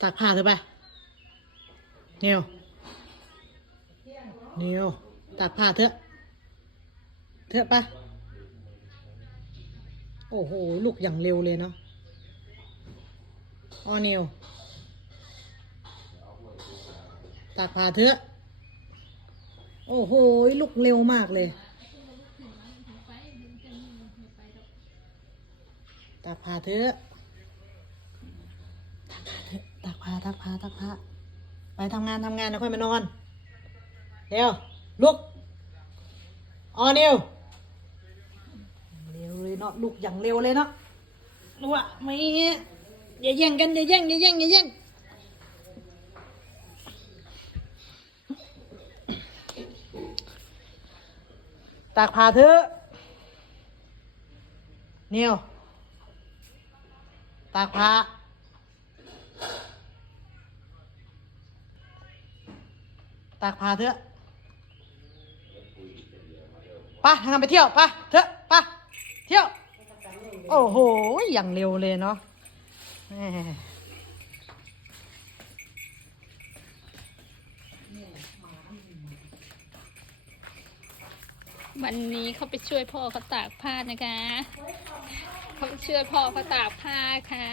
ตากผ้าเถอะไปเนียวเนียวตากผ้าเถอะ เถอะไปโอ้โห ลูกอย่างเร็วเลยเนาะออเนียวตากผ้าเถอะ โอ้โห ลูกเร็วมากเลย ตากผ้าเถอะ ตากผ้าตากผ้าตากผ้าไปทำงานทำงานแล้วค่อยมานอน เร็วลุกออนิวเร็วเลยเนาะลุกอย่างเร็วเลยเนาะรู้อะไม่อย่าแย่งกันอย่าแย่งอย่าแย่งอย่าแย่งตากผ้าเถอะนิวตากผ้า ตากผ้าเถอะไปทางานไปเที่ยวไปเถอะไปเที่ยว โอ้โห อย่างเร็วเลยเนาะวันนี้เขาไปช่วยพ่อเขาตากผ้านะคะ เขาช่วยพ่อเขาตากผ้าค่ะ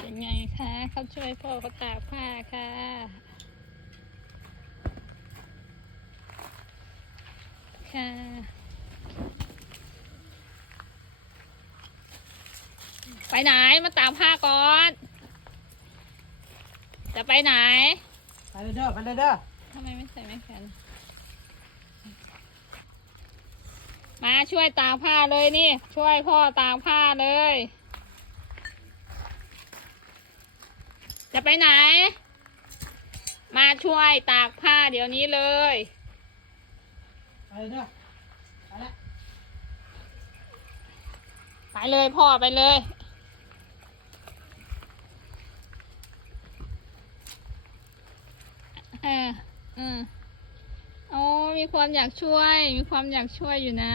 เป็น ไงคะเขาช่วยพ่อเขาตากผ้าค่ะค่ะไปไหนมาตากผ้าก่อน จะไปไหนไปเลยเด้อไปเลยเด้อทำไมไม่ใส่ไม่แขนมาช่วยตากผ้าเลยนี่ ช่วยพ่อตากผ้าเลย จะไปไหน มาช่วยตากผ้าเดี๋ยวนี้เลยไปเลยเด้อไปละไปเลยพ่อไปเลย เอออืมโอ้มีความอยากช่วย มีความอยากช่วยอยู่นะ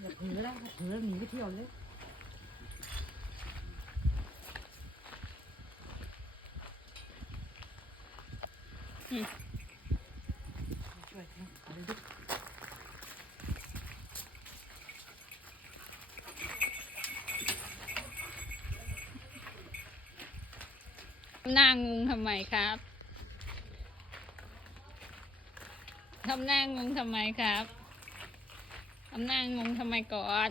อย่าเผลอแล้วถ้าเผลอหนีไปเที่ยวเลย อืมช่วยนะไปเลยเด้อหน้างงทำไมครับทำหน้างงทำไมครับทำหน้างงทำไมก่อน